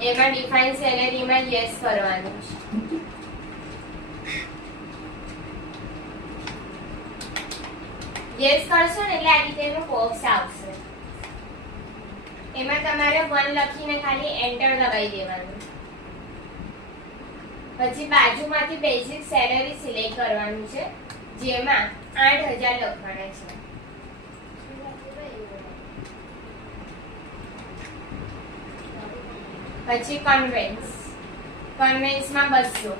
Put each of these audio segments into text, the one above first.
એમાં define સેલેરીમાં yes કરવાનું છે. યસ કરશો ને એટલે આ રીતેનું બોક્સ આવશે. એમાં તમારે 1 લખીને ખાલી એન્ટર દબાવી દેવાનું. પછી બાજુમાંથી બેઝિક સેલેરી સિલેક્ટ કરવાનું છે, જેમાં 8000 લખવાના છે. પછી કન્વેન્સમાં 200.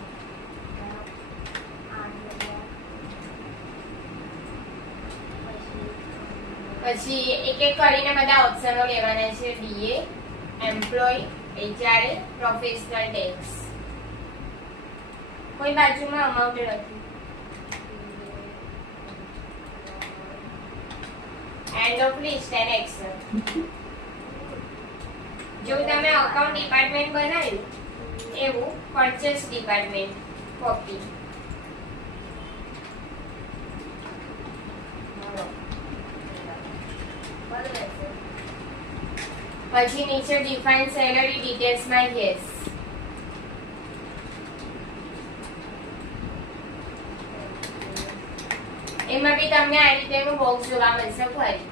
પછી એક એક કરીને બધા ઓપ્શનો લેવાના છે. DA, employ, HRA, professional tax. કોઈ બાજુમાં અમાઉન્ટ નથી. End of list and excel. જો તમે અકાઉન્ટ ડિપાર્ટમેન્ટ બનાવ્યું એવું પરચેસ ડિપાર્ટમેન્ટ કોપી. પછી નીચે ડિફાઇન સેલરી ડિટેલ્સમાં યસ. એમાં બી તમને આ રીતેનું બોક્સ જોવા મળશે. ફરી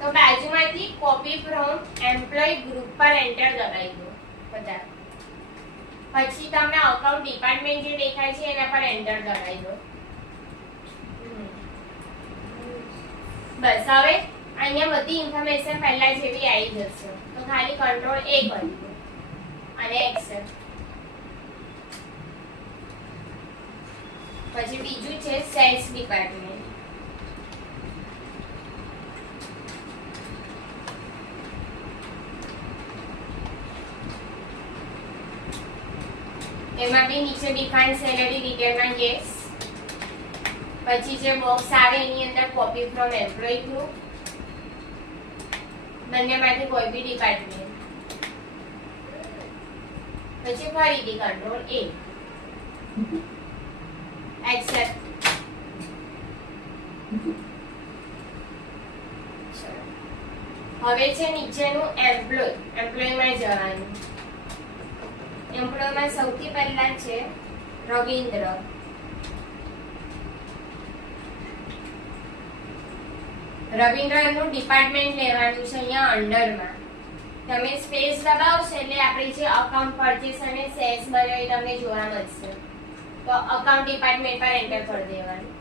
તો બાજુમાંથી કોપી ફ્રોમ એમ્પ્લોય ગ્રુપ પર એન્ટર દબાવી દો બધા. પછી તમને અકાઉન્ટ ડિપાર્ટમેન્ટ જે દેખાય છે એના પર એન્ટર દબાવી દો. બસ હવે અહીંયા બધી ઇન્ફોર્મેશન પહેલા જેવી આવી જશે. તો ખાલી કંટ્રોલ A કરી દો અને એક્સેલ. પછી બીજું છે સેલ્સ ડિપાર્ટમેન્ટ. એમાં બી નીચે ડિફાઇન સેલરી ડિટેલમાં યસ. પછી જે બોક્સ આવે એની અંદર કોપી ફ્રોમ એમ્પ્લોય ગ્રુપ, બંનેમાંથી કોઈ બી ડિપાર્ટમેન્ટ. પછી ફરીથી કંટ્રોલ A, એક્સેપ્ટ. હવે છે નીચેનું એમ્પ્લોયમાં જવાનું. એમ્પ્લોયમાં સૌથી પહેલા છે રવિન્દ્ર. રવિન્દ્રનું ડિપાર્ટમેન્ટ લેવાનું છે અહીંયા અંડરમાં. તમે સ્પેસ દબાવશો એટલે આપણી જે અકાઉન્ટ પરચેસ અને સેલ્સ બનાવી તમને જોવા મળશે. તો અકાઉન્ટ ડિપાર્ટમેન્ટ પર એન્ટર કરી દેવાનું.